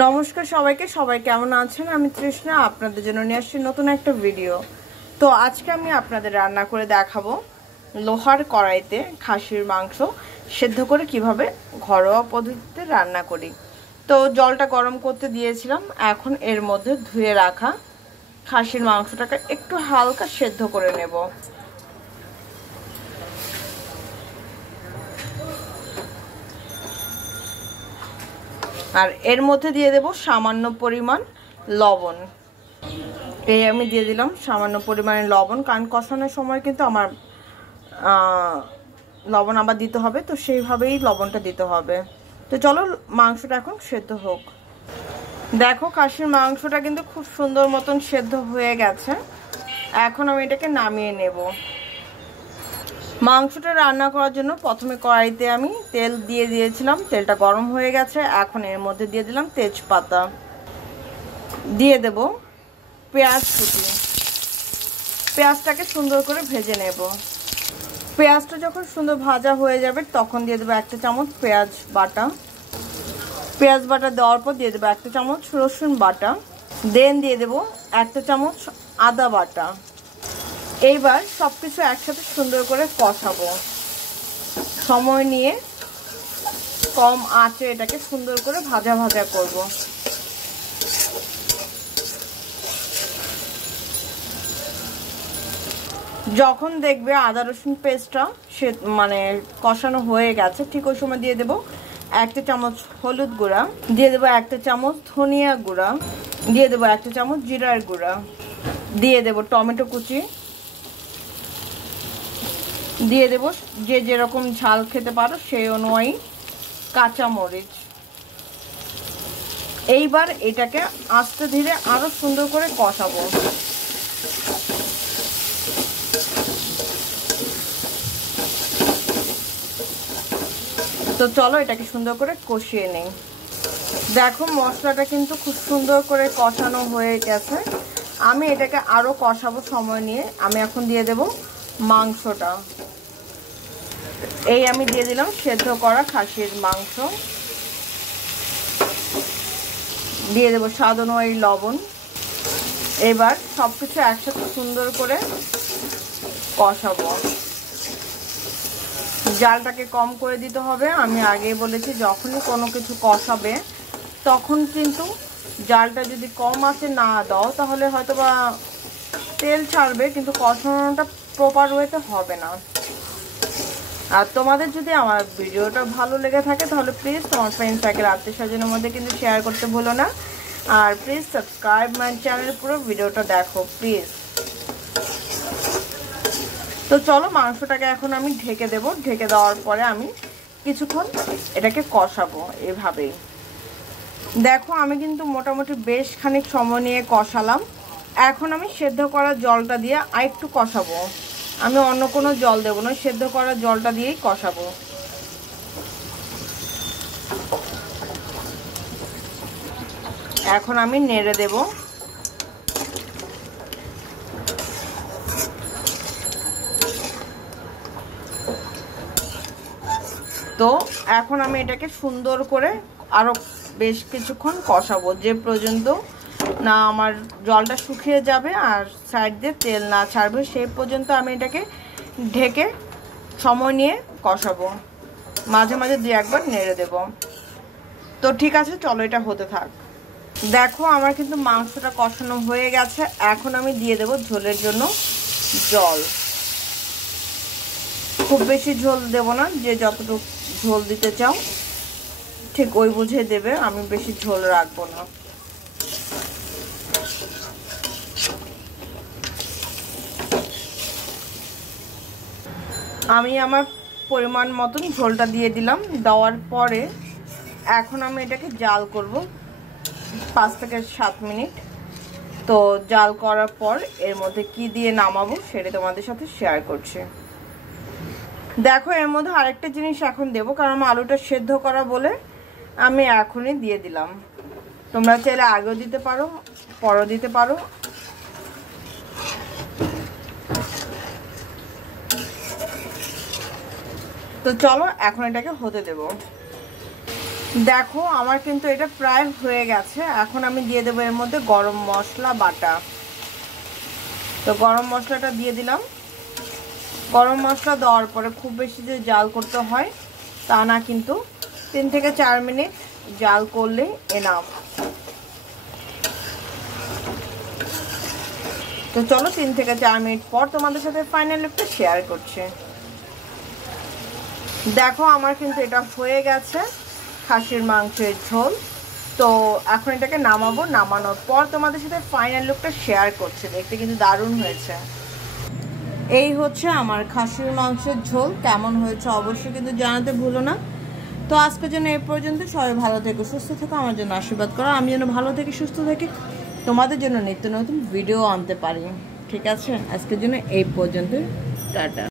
নমস্কার সবাইকে, সবাই কেমন আছেন? আমি তৃষ্ণা আপনাদের জন্য নিয়ে আসছি নতুন একটা ভিডিও। তো আজকে আমি আপনাদের রান্না করে দেখাবো লোহার কড়াইতে খাসির মাংস সেদ্ধ করে কিভাবে ঘরোয়া পদ্ধতিতে রান্না করি। তো জলটা গরম করতে দিয়েছিলাম, এখন এর মধ্যে ধুয়ে রাখা খাসির মাংসটাকে একটু হালকা সেদ্ধ করে নেব। আর এর মধ্যে দিয়ে দেব সামান্য পরিমাণ লবণ। এই আমি দিয়ে দিলাম সামান্য পরিমাণে লবণ, কারণ কষানোর সময় কিন্তু আমার লবণ আবার দিতে হবে, তো সেইভাবেই লবণটা দিতে হবে। তো চলো মাংসটা এখন সেদ্ধ হোক। দেখো খাসির মাংসটা কিন্তু খুব সুন্দর মতন সেদ্ধ হয়ে গেছে। এখন আমি এটাকে নামিয়ে নেব। মাংসটা রান্না করার জন্য প্রথমে কড়াইতে আমি তেল দিয়ে দিয়েছিলাম, তেলটা গরম হয়ে গেছে। এখন এর মধ্যে দিয়ে দিলাম তেজপাতা, দিয়ে দেব পেঁয়াজ কুচি। পেঁয়াজটাকে সুন্দর করে ভেজে নেব। পেঁয়াজটা যখন সুন্দর ভাজা হয়ে যাবে তখন দিয়ে দেবো 1 চামচ পেঁয়াজ বাটা। পেঁয়াজ বাটা দেওয়ার পর দিয়ে দেবো 1 চামচ রসুন বাটা, দেন দিয়ে দেবো 1 চামচ আদা বাটা। এইবার সবকিছু একসাথে সুন্দর করে কষাবো। সময় নিয়ে কম আঁচে এটাকে সুন্দর করে ভাজা ভাজা করব। যখন দেখবে আদা রসুন পেস্টটা কষানো হয়ে গেছে, ঠিক ওই সময় দিয়ে দেবো 1 চামচ হলুদ গুঁড়া, দিয়ে দেবো 1 চামচ ধনিয়া গুঁড়া, দিয়ে দেবো 1 চামচ জিরার গুঁড়া, দিয়ে দেবো টমেটো কুচি, দিয়ে দেবো যে যেরকম ঝাল খেতে পারো সেই অনুযায়ী কাঁচা মরিচ। এইবার এটাকে আস্তে ধীরে আরো সুন্দর করে কষাবো। তো চলো এটাকে সুন্দর করে কষিয়ে নেই। দেখো মশলাটা কিন্তু খুব সুন্দর করে কষানো হয়ে গেছে। আমি এটাকে আরো কষাবো সময় নিয়ে। আমি এখন দিয়ে দেব মাংসটা। এই আমি দিয়ে দিলাম সেদ্ধ করা খাসির মাংস, দিয়ে দেবো স্বাদ অনুযায়ী লবণ। এবার সবকিছু একসাথে সুন্দর করে কষাবো। জালটাকে কম করে দিতে হবে। আমি আগেই বলেছি যখনই কোনো কিছু কষাবে তখন কিন্তু জালটা যদি কম আছে না দাও তাহলে হয়তো বা তেল ছাড়বে, কিন্তু কষানোটা প্রপার ওয়েতে হবে না। আর তোমাদের যদি আমার ভিডিওটা ভালো লেগে থাকে তাহলে প্লিজ তোমার ফ্রেন্ড সার্কেল আত্মীয় স্বজনের মধ্যে কিন্তু শেয়ার করতে ভুলো না। আর প্লিজ সাবস্ক্রাইব মাই চ্যানেল, পুরো ভিডিওটা দেখো প্লিজ। তো চলো মাংসটাকে এখন আমি ঢেকে দেব। ঢেকে দেওয়ার পরে আমি কিছুক্ষণ এটাকে কষাবো এভাবেই। দেখো আমি কিন্তু মোটামুটি বেশ খানিক সময় নিয়ে কষালাম। এখন আমি সেদ্ধ করা জলটা দিয়ে আরেকটু কষাবো। আমি অন্য কোনো জল দেবো না, সেদ্ধ করা জলটা দিয়েই কষাবো। এখন আমি নেড়ে দেব। তো এখন আমি এটাকে সুন্দর করে আরো বেশ কিছুক্ষণ কষাবো, যে পর্যন্ত না আমার জলটা শুকিয়ে যাবে আর সাইড দিয়ে তেল না ছাড়বে, সেই পর্যন্ত আমি এটাকে ঢেকে সময় নিয়ে কষাবো। মাঝে মাঝে 2 একবার নেড়ে দেব। তো ঠিক আছে, চলো এটা হতে থাক। দেখো আমার কিন্তু মাংসটা কষানো হয়ে গেছে। এখন আমি দিয়ে দেব ঝোলের জন্য জল। খুব বেশি ঝোল দেব না, যে যতটুকু ঝোল দিতে চাও ঠিক ওই বুঝে দেবে। আমি বেশি ঝোল রাখবো না। আমি আমার পরিমাণ মতন ঝোলটা দিয়ে দিলাম। দেওয়ার পরে এখন আমি এটাকে জাল করব 5 থেকে 7 মিনিট। তো জাল করার পর এর মধ্যে কি দিয়ে নামাবো সেটা তোমাদের সাথে শেয়ার করছি। দেখো এর মধ্যে আরেকটা জিনিস এখন দেবো, কারণ আমার আলুটা সেদ্ধ করা বলে আমি এখনই দিয়ে দিলাম। তোমরা চাইলে আগেও দিতে পারো, পরও দিতে পারো। তো চলো এখন এটাকে হতে দেব। দেখো আমার কিন্তু এটা প্রায় হয়ে গেছে। এখন আমি দিয়ে দেবো এর মধ্যে গরম মশলা বাটা। তো গরম মশলাটা দিয়ে দিলাম। গরম মশলা দেওয়ার পরে খুব বেশি যে জাল করতে হয় তা না, কিন্তু 3 থেকে 4 মিনিট জাল করলেই এনাফ। তো চলো 3 থেকে 4 মিনিট পর তোমাদের সাথে ফাইনাল লুকটা শেয়ার করছি। দেখো আমার কিন্তু এটা হয়ে গেছে খাসির মাংসের ঝোল। তো এখন এটাকে নামাবো। নামানোর পর তোমাদের সাথে ফাইনাল লুকটা শেয়ার করছি। দেখতে কিন্তু দারুণ হয়েছে। এই হচ্ছে আমার খাসির মাংসের ঝোল। কেমন হয়েছে অবশ্যই কিন্তু জানাতে ভুলো না। তো আজকের জন্য এই পর্যন্ত। সবাই ভালো থেকো, সুস্থ থেকো, আমার জন্য আশীর্বাদ করো। আমি যেন ভালো থেকে সুস্থ থাকি, তোমাদের জন্য নিত্য নতুন ভিডিও আনতে পারি। ঠিক আছে, আজকের জন্য এই পর্যন্ত। টাটা।